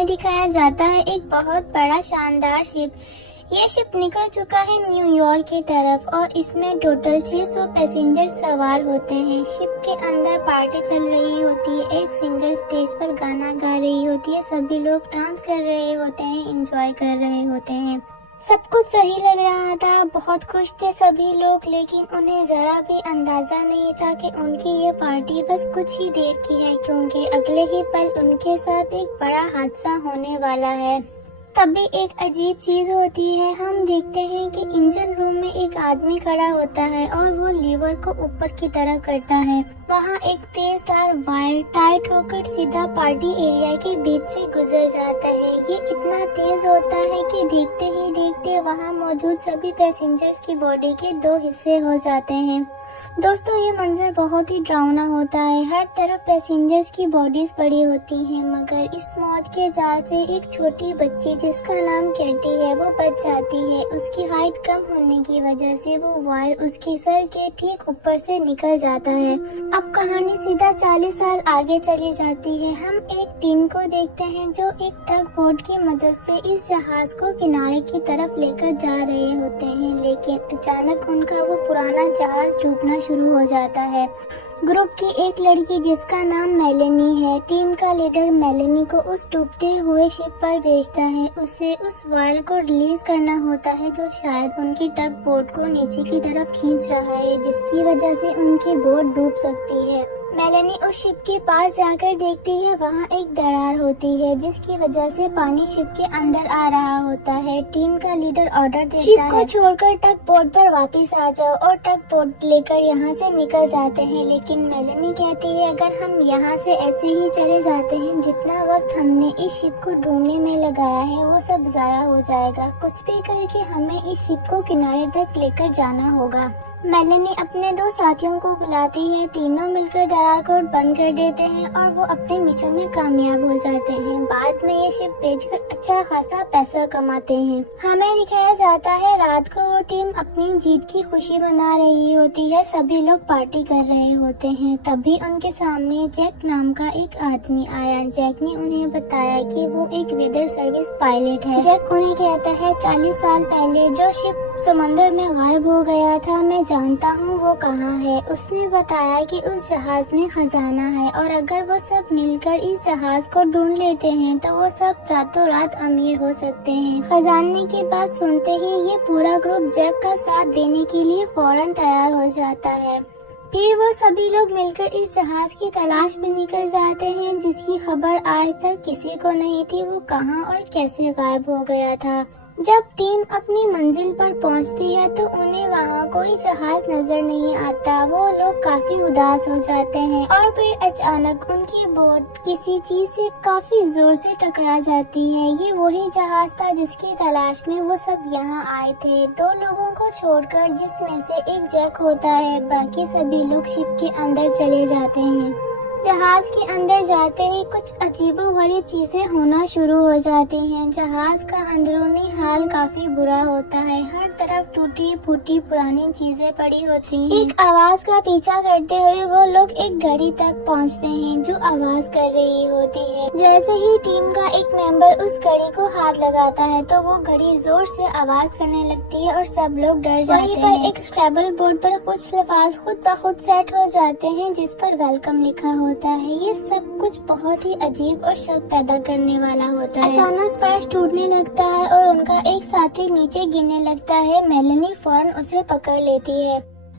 हमें दिखाया जाता है एक बहुत बड़ा शानदार शिप। ये शिप निकल चुका है न्यूयॉर्क की तरफ और इसमें टोटल 600 पैसेंजर सवार होते हैं। शिप के अंदर पार्टी चल रही होती है, एक सिंगर स्टेज पर गाना गा रही होती है, सभी लोग डांस कर रहे होते हैं, एंजॉय कर रहे होते हैं। सब कुछ सही लग रहा था, बहुत खुश थे सभी लोग, लेकिन उन्हें जरा भी अंदाजा नहीं था कि उनकी ये पार्टी बस कुछ ही देर की है, क्योंकि अगले ही पल उनके साथ एक बड़ा हादसा होने वाला है। तभी एक अजीब चीज होती है। हम देखते हैं कि इंजन रूम में एक आदमी खड़ा होता है और वो लीवर को ऊपर की तरफ करता है। वहाँ एक तेजधार वायर टाइट होकर सीधा पार्टी एरिया के बीच से गुजर जाता है। ये इतना तेज होता है कि देखते ही देखते वहाँ मौजूद सभी पैसेंजर्स की बॉडी के 2 हिस्से हो जाते हैं। दोस्तों, ये मंजर बहुत ही डरावना होता है। हर तरफ पैसेंजर्स की बॉडीज पड़ी होती हैं, मगर इस मौत के जाल से एक छोटी बच्ची जिसका नाम कैटी है वो बच जाती है। उसकी हाइट कम होने की वजह से वो वायर उसके सर के ठीक ऊपर से निकल जाता है। अब कहानी सीधा 40 साल आगे चली जाती है। हम एक टीम को देखते हैं जो एक टग बोट की मदद से इस जहाज को किनारे की तरफ लेकर जा रहे होते हैं, लेकिन अचानक उनका वो पुराना जहाज डूबना शुरू हो जाता है। ग्रुप की एक लड़की जिसका नाम मेलेनी है, टीम का लीडर मेलेनी को उस डूबते हुए शिप पर भेजता है। उसे उस वायर को रिलीज करना होता है जो शायद उनकी टग बोट को नीचे की तरफ खींच रहा है, जिसकी वजह से उनकी बोट डूब सकती है। मेलेनी उस शिप के पास जाकर देखती है, वहाँ एक दरार होती है जिसकी वजह से पानी शिप के अंदर आ रहा होता है। टीम का लीडर ऑर्डर देता है शिप को छोड़कर टग बोट पर वापस आ जाओ और टग बोट लेकर यहाँ से निकल जाते हैं। लेकिन मेलेनी कहती है अगर हम यहाँ से ऐसे ही चले जाते हैं, जितना वक्त हमने इस शिप को ढूंढने में लगाया है वो सब जाया हो जाएगा। कुछ भी करके हमें इस शिप को किनारे तक लेकर जाना होगा। मेलेनी अपने 2 साथियों को बुलाती है, तीनों मिलकर दरार को बंद कर देते हैं और वो अपने मिशन में कामयाब हो जाते हैं। बाद में ये शिप बेचकर अच्छा खासा पैसा कमाते हैं। हमें दिखाया जाता है रात को वो टीम अपनी जीत की खुशी मना रही होती है, सभी लोग पार्टी कर रहे होते हैं। तभी उनके सामने जैक नाम का एक आदमी आया। जैक ने उन्हें बताया कि वो एक वेदर सर्विस पायलट है। जैक उन्हें कहता है 40 साल पहले जो शिप समंदर में गायब हो गया था, मैं जानता हूँ वो कहाँ है। उसने बताया कि उस जहाज में खजाना है और अगर वो सब मिलकर इस जहाज को ढूंढ लेते हैं तो वो सब रातों रात अमीर हो सकते हैं। खजाने की बात सुनते ही ये पूरा ग्रुप जैक का साथ देने के लिए फौरन तैयार हो जाता है। फिर वो सभी लोग मिलकर इस जहाज की तलाश में निकल जाते हैं, जिसकी खबर आज तक किसी को नहीं थी वो कहाँ और कैसे गायब हो गया था। जब टीम अपनी मंजिल पर पहुंचती है तो उन्हें वहाँ कोई जहाज नजर नहीं आता। वो लोग काफी उदास हो जाते हैं और फिर अचानक उनकी बोट किसी चीज से काफी जोर से टकरा जाती है। ये वही जहाज था जिसकी तलाश में वो सब यहाँ आए थे। 2 लोगों को छोड़कर, जिसमें से एक जैक होता है, बाकी सभी लोग शिप के अंदर चले जाते हैं। जहाज के अंदर जाते ही कुछ अजीबोगरीब चीजें होना शुरू हो जाती हैं। जहाज का अंदरूनी हाल काफी बुरा होता है। हर तरफ टूटी फूटी पुरानी चीजें पड़ी होती हैं। एक आवाज का पीछा करते हुए वो लोग एक घड़ी तक पहुंचते हैं जो आवाज कर रही होती है। जैसे ही टीम का एक मेंबर उस घड़ी को हाथ लगाता है तो वो घड़ी जोर से आवाज करने लगती है और सब लोग डर जाते हैं। वहीं पर एक स्क्रैबल बोर्ड पर कुछ लफ्ज खुद ब खुद सेट हो जाते हैं जिस पर वेलकम लिखा होता है। ये सब कुछ बहुत ही अजीब और शक पैदा करने वाला होता है। अचानक फर्श टूटने लगता है और उनका एक साथी नीचे गिरने लगता है। मेलेनी फौरन उसे पकड़ लेती है।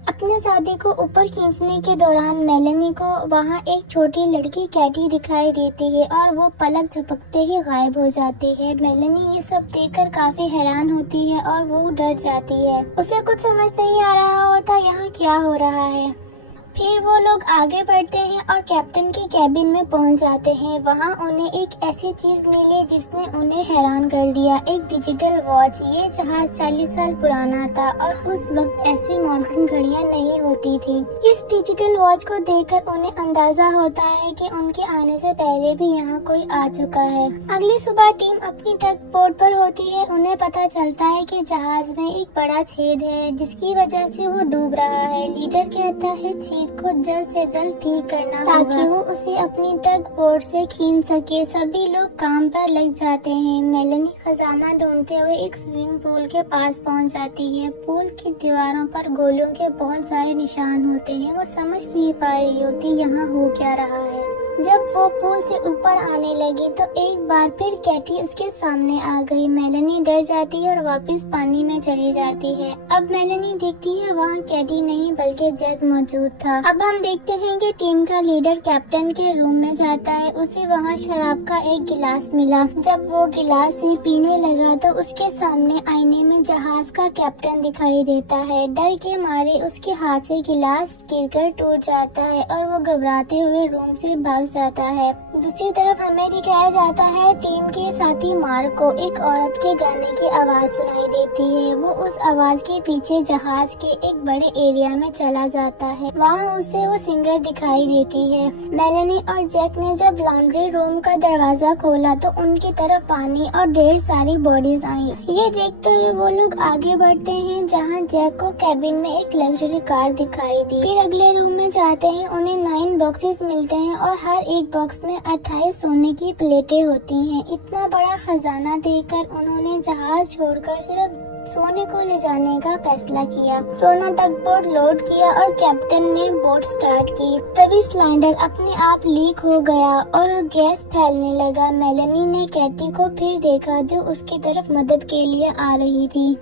अपने साथी को ऊपर खींचने के दौरान मेलेनी को वहाँ एक छोटी लड़की कैटी दिखाई देती है और वो पलक झपकते ही गायब हो जाती है। मेलेनी ये सब देखकर काफी हैरान होती है और वो डर जाती है। उसे कुछ समझ नहीं आ रहा होता यहाँ क्या हो रहा है। फिर वो लोग आगे बढ़ते हैं और कैप्टन के कैबिन में पहुंच जाते हैं। वहां उन्हें एक ऐसी चीज मिली जिसने उन्हें हैरान कर दिया, एक डिजिटल वॉच। ये जहाज 40 साल पुराना था और उस वक्त ऐसी मॉडर्न घड़ियां नहीं होती थी। इस डिजिटल वॉच को देखकर उन्हें अंदाजा होता है कि उनके आने से पहले भी यहाँ कोई आ चुका है। अगली सुबह टीम अपनी टग बोट पर होती है। उन्हें पता चलता है कि जहाज में एक बड़ा छेद है जिसकी वजह से वो डूब रहा है। लीडर कहता है छेद लीक को जल्द से जल्द ठीक करना होगा ताकि वो उसे अपनी टग बोर्ड से खींच सके। सभी लोग काम पर लग जाते हैं। मेलेनी खजाना ढूंढते हुए एक स्विमिंग पूल के पास पहुंच जाती है। पूल की दीवारों पर गोलियों के बहुत सारे निशान होते हैं। वो समझ नहीं पा रही होती यहाँ हो क्या रहा है। जब वो पूल से ऊपर आने लगी तो एक बार फिर कैटी उसके सामने आ गई। मेलेनी डर जाती है और वापस पानी में चली जाती है। अब मेलेनी देखती है वहाँ कैटी नहीं बल्कि जैक मौजूद था। अब हम देखते हैं कि टीम का लीडर कैप्टन के रूम में जाता है। उसे वहाँ शराब का एक गिलास मिला। जब वो गिलास से पीने लगा तो उसके सामने आईने में जहाज का कैप्टन दिखाई देता है। डर के मारे उसके हाथ से गिलास गिरकर टूट जाता है और वो घबराते हुए रूम से भाग जाता है। दूसरी तरफ हमें दिखाया जाता है टीम के साथी मार्क को एक औरत के गाने की आवाज सुनाई देती है। वो उस आवाज के पीछे जहाज के एक बड़े एरिया में चला जाता है। वहाँ उसे वो सिंगर दिखाई देती है। मेलेनी और जैक ने जब लॉन्ड्री रूम का दरवाजा खोला तो उनकी तरफ पानी और ढेर सारी बॉडीज आई। ये देखते हुए वो लोग आगे बढ़ते हैं जहाँ जैक को कैबिन में एक लग्जरी कार दिखाई दी। फिर अगले रूम में जाते हैं। उन्हें 9 बॉक्सेस मिलते हैं और हर एक बॉक्स में 28 सोने की प्लेटें होती हैं। इतना बड़ा खजाना देखकर उन्होंने जहाज छोड़कर सिर्फ सोने को ले जाने का फैसला किया। सोना टग बोट लोड किया और कैप्टन ने बोट स्टार्ट की। तभी सिलेंडर अपने आप लीक हो गया और गैस फैलने लगा। मेलेनी ने कैटी को फिर देखा जो उसकी तरफ मदद के लिए आ रही थी।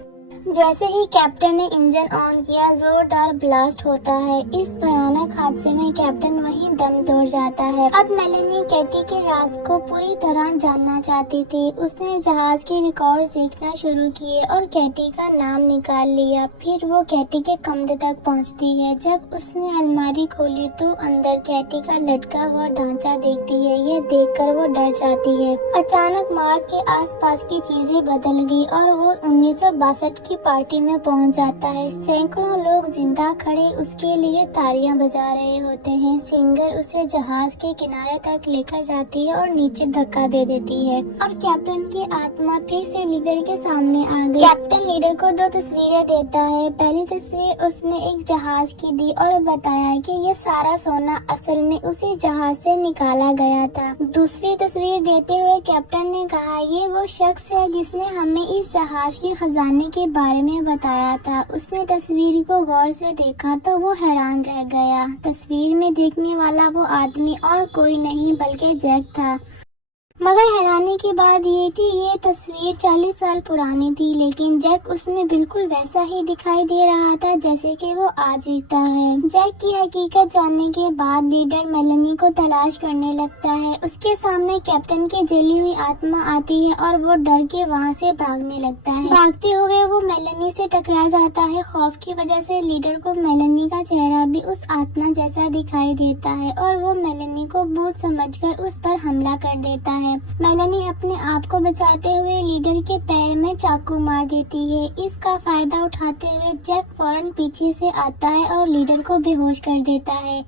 जैसे ही कैप्टन ने इंजन ऑन किया जोरदार ब्लास्ट होता है। इस भयानक हादसे में कैप्टन वहीं दम तोड़ जाता है। अब मेलेनी कैटी के राज को पूरी तरह जानना चाहती थी। उसने जहाज के रिकॉर्ड देखना शुरू किए और कैटी का नाम निकाल लिया। फिर वो कैटी के कमरे तक पहुंचती है। जब उसने अलमारी खोली तो अंदर कैटी का लटका हुआ ढांचा देखती है। ये देखकर वो डर जाती है। अचानक मार्क के आसपास की चीजें बदल गई और वो 1962 की पार्टी में पहुंच जाता है। सैकड़ों लोग जिंदा खड़े उसके लिए तालियां बजा रहे होते हैं। सिंगर उसे जहाज के किनारे तक लेकर जाती है और नीचे धक्का दे देती है और कैप्टन की आत्मा फिर से लीडर के सामने आ गई। कैप्टन लीडर को 2 तस्वीरें देता है। पहली तस्वीर उसने एक जहाज की दी और बताया कि ये सारा सोना असल में उसी जहाज से निकाला गया था। दूसरी तस्वीर देते हुए कैप्टन ने कहा, ये वो शख्स है जिसने हमें इस जहाज के खजाने के बारे में बताया था। उसने तस्वीर को गौर से देखा तो वो हैरान रह गया। तस्वीर में देखने वाला वो आदमी और कोई नहीं बल्कि जैक था। मगर हैरानी की बात ये थी ये तस्वीर 40 साल पुरानी थी लेकिन जैक उसमें बिल्कुल वैसा ही दिखाई दे रहा था जैसे कि वो आज जीता है। जैक की हकीकत जानने के बाद लीडर मेलेनी को तलाश करने लगता है। उसके सामने कैप्टन की जली हुई आत्मा आती है और वो डर के वहाँ से भागने लगता है। भागते हुए वो मेलेनी से टकरा जाता है। खौफ की वजह से लीडर को मेलेनी का चेहरा भी उस आत्मा जैसा दिखाई देता है और वो मेलेनी को भूत समझकर उस पर हमला कर देता है। मेलेनी अपने आप को बचाते हुए लीडर के पैर में चाकू मार देती है। इसका फायदा उठाते हुए जैक फौरन पीछे से आता है और लीडर को बेहोश कर देता है।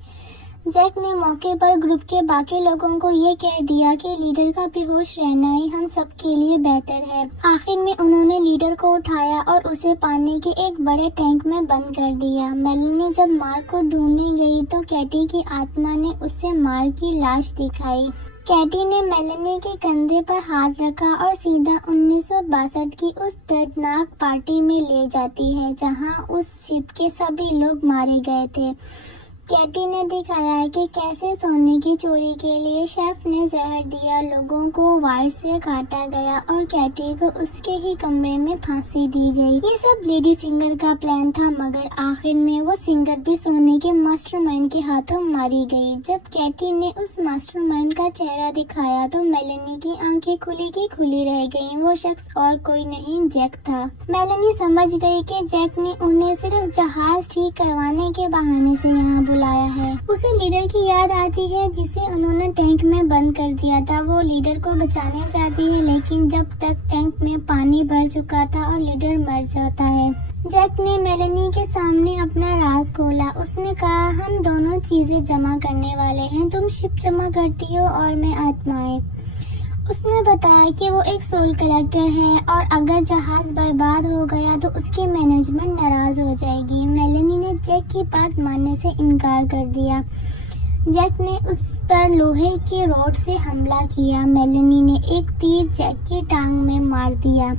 जैक ने मौके पर ग्रुप के बाकी लोगों को ये कह दिया कि लीडर का बेहोश रहना ही हम सबके लिए बेहतर है। आखिर में उन्होंने लीडर को उठाया और उसे पानी के एक बड़े टैंक में बंद कर दिया। मेलेनी जब मार्क को ढूंढने गई तो कैटी की आत्मा ने उसे मार्क की लाश दिखाई। कैटी ने मेलेनी के कंधे पर हाथ रखा और सीधा 1962 की उस दर्दनाक पार्टी में ले जाती है जहां उस शिप के सभी लोग मारे गए थे। कैटी ने दिखाया है कि कैसे सोने की चोरी के लिए शेफ ने जहर दिया, लोगों को वायर से काटा गया और कैटी को उसके ही कमरे में फांसी दी गई। ये सब लेडी सिंगर का प्लान था मगर आखिर में वो सिंगर भी सोने के मास्टरमाइंड के हाथों मारी गई। जब कैटी ने उस मास्टरमाइंड का चेहरा दिखाया तो मेलेनी की आंखें खुली की खुली रह गईं। वो शख्स और कोई नहीं जैक था। मेलेनी समझ गई कि जैक ने उन्हें सिर्फ जहाज ठीक करवाने के बहाने से यहाँ बुलाया है। उसे लीडर की याद आती है जिसे उन्होंने टैंक में बंद कर दिया था। वो लीडर को बचाने जाती है लेकिन जब तक टैंक में पानी भर चुका था और लीडर मर जाता है। जैक ने मेलेनी के सामने अपना राज खोला। उसने कहा, हम दोनों चीजें जमा करने वाले हैं। तुम शिप जमा करती हो और मैं आत्माएं। उसने बताया कि वो एक सोल कलेक्टर है और अगर जहाज बर्बाद हो गया तो उसकी मैनेजमेंट नाराज हो जाएगी। मेलेनी ने जैक की बात मानने से इनकार कर दिया। जैक ने उस पर लोहे की रॉड से हमला किया। मेलेनी ने एक तीर जैक की टांग में मार दिया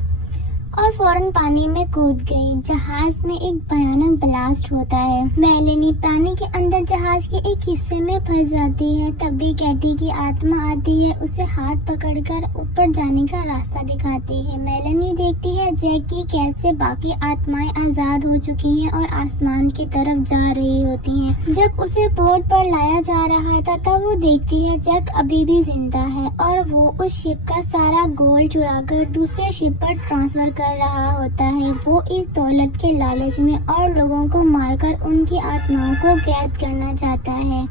और फौरन पानी में कूद गई। जहाज में एक भयानक ब्लास्ट होता है। मेलेनी पानी के अंदर जहाज के एक हिस्से में फंस जाती है। तभी कैटी की आत्मा आती है, उसे हाथ पकड़कर ऊपर जाने का रास्ता दिखाती है। मेलेनी देखती है जैक की कैद से बाकी आत्माएं आजाद हो चुकी हैं और आसमान की तरफ जा रही होती हैं। जब उसे बोट पर लाया जा रहा था तब वो देखती है जैक अभी भी जिंदा है और वो उस शिप का सारा गोल्ड चुराकर दूसरे शिप पर ट्रांसफर कर रहा होता है। वो इस दौलत के लालच में और लोगों को मारकर उनकी आत्माओं को कैद करना चाहता है।